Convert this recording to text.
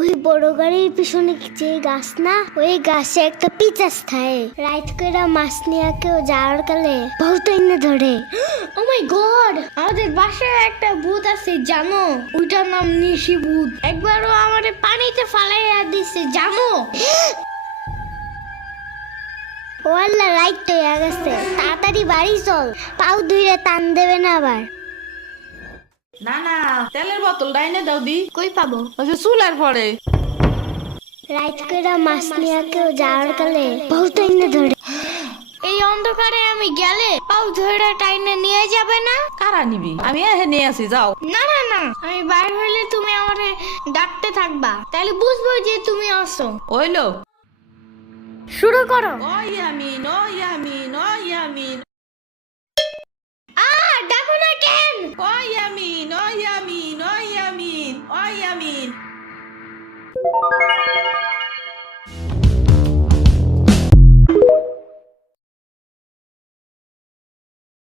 ওই বড় গাড়ির পিছনে যে গাছ না, ওই গাছে একটা পিচাস থাকে। রাইত কইরা মাছ নিয়ে কেউ যাওয়ার কালে বহুত এনে ধরে। ও মাই গড, আমাদের বাসায় একটা ভূত আছে জানো? ওইটার নাম নিশি ভূত। একবারও আমারে পানিতে ফালাইয়া দিছে জানো? ও আল্লাহ, রাইত তো হয়ে গেছে, তাড়াতাড়ি বাড়ি চল, পাও ধুইরে টান দেবে না আবার। না না, তেলের বোতল ডাইনে দাও দি। কই পাবো? ওই যে চুলার পরে। রাইত কইরা মাছ নিয়ে কেউ যাওয়ার কালে বহুত এনে ধরে। এই অন্ধকারে আমি গেলে পাও ধরে টাইনে নিয়ে যাবে না? কারা নিবি? আমি এহে নিয়ে আসি, যাও। না না না, আমি বাইরে হইলে তুমি আমারে ডাকতে থাকবা, তাহলে বুঝবো যে তুমি আসো। ওইলো শুরু করো। ও ইয়ামিন, ও ইয়ামিন, ও ইয়ামিন, ডাকো না কেন? ও ইয়ামিন, ও ইয়ামিন, ও ইয়ামিন, ও ইয়ামিন।